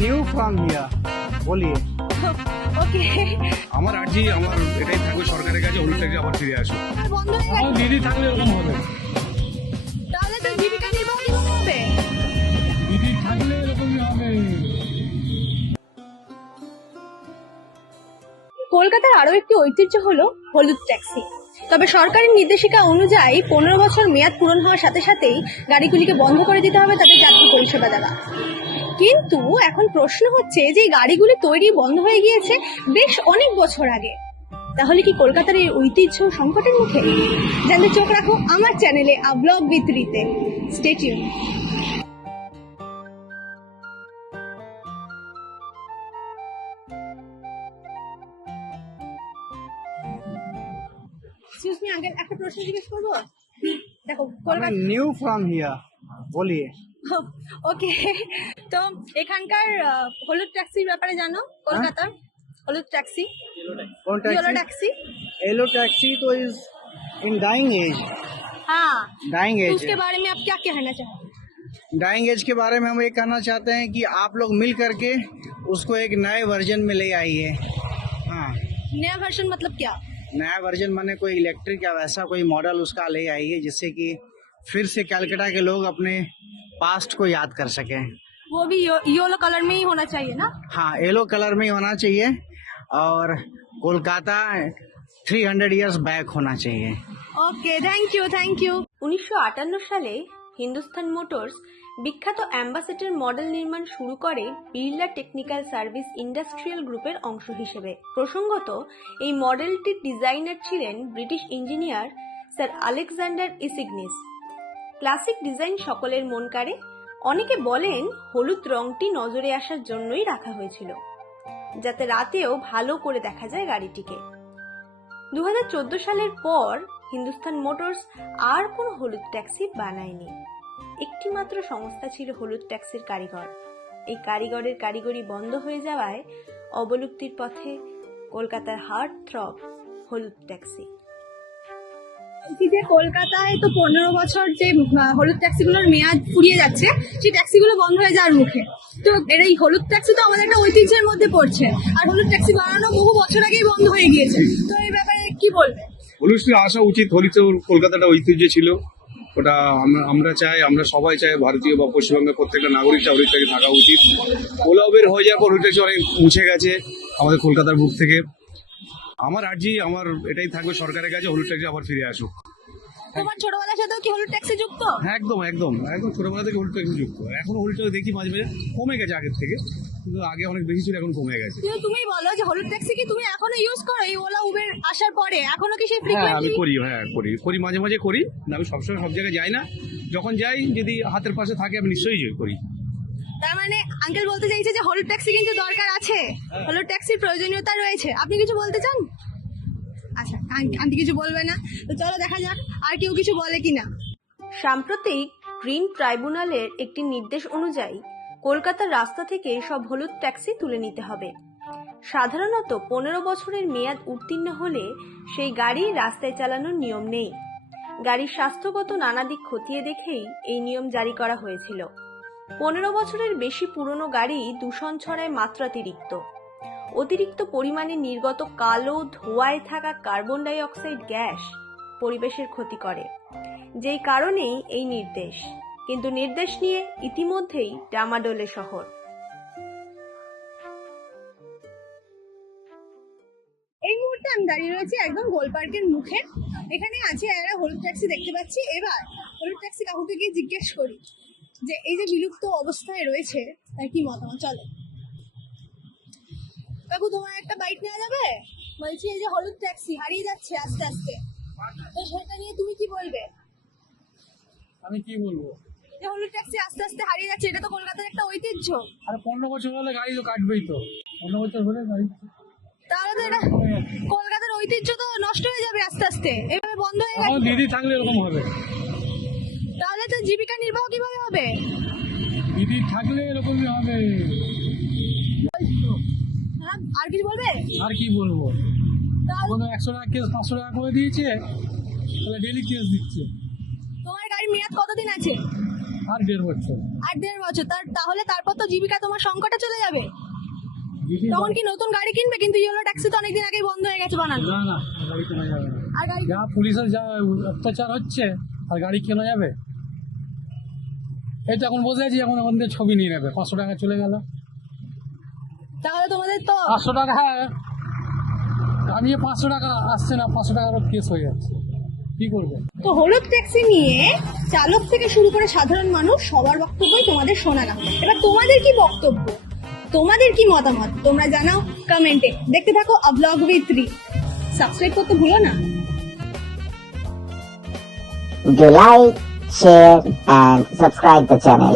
New from here বলিয়ে ওকে আমার আর্জি আমার এটাই থাকবে সরকারের কাছে হলুদ ট্যাক্সি আবার ফিরে আসুক। বন্ধ হয়ে গেছে দিদি থাকলে এরকম হবে, তাহলে তো জীবিকা নির্বাহ কিভাবে হবে? দিদি থাকলে এরকমই হবে। কলকাতার আরো একটি ঐতিহ্য হলো হলুদ ট্যাক্সি। তবে সরকারের নির্দেশিকা অনুযায়ী 15 বছর মেয়াদ পূরণ হওয়ার সাথে সাথেই গাড়িগুলিকে বন্ধ করে দিতে হবে তাদের যাত্রী পরিষেবা দেওয়া। কিন্তু এখন প্রশ্ন হচ্ছে যে এই গাড়িগুলি তৈরি বন্ধ হয়ে গিয়েছে বেশ অনেক বছর আগে, তাহলে কি কলকাতার এই ঐতিহ্য সংকটের মুখে? জানতে চোখ রাখো আমার চ্যানেলে আ ব্লগ উইথ রিতে। Stay tune. Excuse me uncle, একটা প্রশ্ন জিজ্ঞেস করবো? দেখো কলকাতা নিউ ফ্রম হিয়ার বলিয়ে ওকে, তো এখানকার হলুদ ট্যাক্সির ব্যাপারে জানো? কলকাতার হলুদ ট্যাক্সি, कौन yellow taxi? Taxi. Yellow taxi तो इज इन डाइंग एज। हाँ, डाइंग तो एज उसके बारे में आप क्या कहना चाहते हैं? डाइंग एज के बारे में हम ये कहना चाहते हैं कि आप लोग मिल करके उसको एक नए वर्जन में ले आइए। हाँ, नया वर्जन मतलब क्या? नया वर्जन माने कोई इलेक्ट्रिक या वैसा कोई मॉडल उसका ले आइए जिससे कि फिर से कलकत्ता के लोग अपने पास्ट को याद कर सकें। वो भी येलो कलर में ही होना चाहिए ना? हाँ, येलो कलर में ही होना चाहिए और कोलकाता 300 इयर्स बैक होना चाहिए। ওকে, থ্যাংক ইউ থ্যাংক ইউ। 1958 সালে হিন্দুস্তান মোটরস বিখ্যাত অ্যাম্বাসেডর মডেল নির্মাণ শুরু করে বিড়লা টেকনিক্যাল সার্ভিস ইন্ডাস্ট্রিয়াল গ্রুপের অংশ হিসেবে। প্রসঙ্গত এই মডেলটির ডিজাইনার ছিলেন British engineer sir Alexander Issigonis. Classic design সকলের মন কাড়ে। অনেকে বলেন হলুদ রংটি নজরে আসার জন্যই রাখা হয়েছিল, যাতে রাতেও ভালো করে দেখা যায় গাড়িটিকে। 2014 সালের পর হিন্দুস্তান মোটরস আর কোনো হলুদ ট্যাক্সি বানায়নি। একটি মাত্র সংস্থা ছিল হলুদ ট্যাক্সির কারিগর। এই কারিগরের কারিগরি বন্ধ হয়ে যাওয়ায় অবলুপ্তির পথে কলকাতার হার্ট থ্রব হলুদ ট্যাক্সি। যে কলকাতায় তো 15 বছর যে হলুদ ট্যাক্সিগুলোর মেয়াদ ফুরিয়ে যাচ্ছে, সেই ট্যাক্সিগুলো বন্ধ হয়ে যাওয়ার মুখে। তো এর এই হলুদ ট্যাক্সি তো আমাদের একটা ঐতিহ্যের মধ্যে পড়ছে, আর হলুদ ট্যাক্সি বানানো বহু বছর আগেই বন্ধ হয়ে গিয়েছে। তো এই ব্যাপারে কি বলবে? হলুদটি আসা উচিত, হলিত কলকাতাটা ঐতিহ্য ছিল, ওটা আমরা চাই, আমরা সবাই চাই ভারতীয় বা পশ্চিমবঙ্গের প্রত্যেকটা নাগরিকটা হলুদ ট্যাক্সি থাকা উচিত। ওলা উবের হয়ে যাওয়ার পর হলুদ ট্যাক্সি অনেক মুছে গেছে আমাদের কলকাতার বুক থেকে। আমার আর্জি আমার এটাই থাকবে সরকারের কাছে হলুদ ট্যাক্সি আবার ফিরে আসুক। তোমার ছোটবেলার সাথেও কি হলুদ ট্যাক্সি যুক্ত? হ্যাঁ, একদম একদম একদম ছোটবেলা থেকে হলুদ ট্যাক্সি যুক্ত। এখন হলুদ ট্যাক্সি দেখি মাঝে মাঝে কমে গেছে আগের থেকে, কিন্তু আগে অনেক বেশি ছিল, এখন কমে গেছে। কিন্তু তুমি বলো যে হলুদ ট্যাক্সি কি তুমি এখনো ইউজ করো? এই ওলা উবের আসার পরে এখনো কি সেই হ্যাঁ, আমি ফ্রিকোয়েন্টলি? করি, হ্যাঁ করি করি মাঝে মাঝে করি না, আমি সবসময় সব জায়গায় যাই না। যখন যাই যদি হাতের পাশে থাকে আমি নিশ্চয়ই করি। তার মানে আঙ্কেল বলতে চাইছে যে হলুদ ট্যাক্সি কিন্তু দরকার আছে, হলুদ ট্যাক্সির প্রয়োজনীয়তা রয়েছে। আপনি কিছু বলতে চান? আচ্ছা, আন্টি কিছু বলবে না, তো চলো দেখা যাক আর কেউ কিছু বলে কিনা। সাম্প্রতিক গ্রিন ট্রাইব্যুনালের একটি নির্দেশ অনুযায়ী কলকাতার রাস্তা থেকে সব হলুদ ট্যাক্সি তুলে নিতে হবে। সাধারণত 15 বছরের মেয়াদ উত্তীর্ণ হলে সেই গাড়ি রাস্তায় চালানোর নিয়ম নেই। গাড়ির স্বাস্থ্যগত নানা দিক খতিয়ে দেখেই এই নিয়ম জারি করা হয়েছিল। 15 বছরের বেশি পুরনো গাড়ি দূষণ ছড়ায় মাত্রাতিরিক্ত। অতিরিক্ত পরিমাণে নির্গত কালো ধোঁয়ায় থাকা কার্বন ডাই অক্সাইড গ্যাস পরিবেশের ক্ষতি করে, যেই কারণেই এই নির্দেশ। কিন্তু নির্দেশ নিয়ে ইতিমধ্যেই ডামাডোলে শহর। এই মুহূর্তে আমি দাঁড়িয়ে রয়েছি একদম গোল পার্কের মুখে। এখানে আছে একটা হলুদ ট্যাক্সি দেখতে পাচ্ছি। এবার হলুদ ট্যাক্সি কাকুকে গিয়ে জিজ্ঞেস করি যে এই যে বিলুপ্ত অবস্থায় রয়েছে তার কি মতামত। চলো কাকু, তোমার একটা বাইক নেওয়া যাবে? বলছি এই যে হলুদ ট্যাক্সি হারিয়ে যাচ্ছে আস্তে আস্তে, তো সেটা নিয়ে তুমি কি বলবে? আমি কি বলবো, যে হলুদ ট্যাক্সি আস্তে আস্তে হারিয়ে যাচ্ছে, এটা তো কলকাতার একটা ঐতিহ্য। আর 15 বছর হলে গাড়ি তো কাটবেই, তো 15 বছর হলে গাড়ি তাহলে তো এটা কলকাতার ঐতিহ্য তো নষ্ট হয়ে যাবে আস্তে আস্তে, এভাবে বন্ধ হয়ে গেলে। আমার দিদি থাকলে এরকম হবে, তাহলে তো জীবিকা নির্বাহ কিভাবে হবে? দিদি থাকলে এরকমই হবে। হ্যাঁ, আর কিছু বলবে? আর কি বলবো, তাহলে কোনো 100 টাকা কেস 500 টাকা করে দিয়েছে, তাহলে ডেলি কেস দিচ্ছে। তোমার গাড়ির মেয়াদ কতদিন আছে? আর 1.5 বছর। আর 1.5 বছর তাহলে তারপর তো জীবিকা তোমার সংকটে চলে যাবে। তখন কি নতুন গাড়ি কিনবে? কিন্তু ইয়েলো ট্যাক্সি তো অনেকদিন আগেই বন্ধ হয়ে গেছে বানানো। না না, গাড়ি কেনা যাবে না। আর গাড়ি যা পুলিশের যা অত্যাচার হচ্ছে, আর গাড়ি কেনা যাবে? এই তো এখন বসে আছি, এখন আমাদের ছবি নিয়ে নেবে, 500 টাকা চলে গেল। তাহলে তোমাদের তো 500 টাকা, হ্যাঁ আমি 500 টাকা আসছে না, 500 টাকার কেস হয়ে যাচ্ছে, কি করবে? তো হলুদ ট্যাক্সি নিয়ে চালক থেকে শুরু করে সাধারণ মানুষ সবার বক্তব্যই তোমাদের শোনালাম। এবার তোমাদের কি বক্তব্য, তোমাদের কি মতামত তোমরা জানাও কমেন্টে। দেখতে থাকো আ ব্লগ উইথ রি। সাবস্ক্রাইব করতে ভুলো না। Do like, share and subscribe the channel.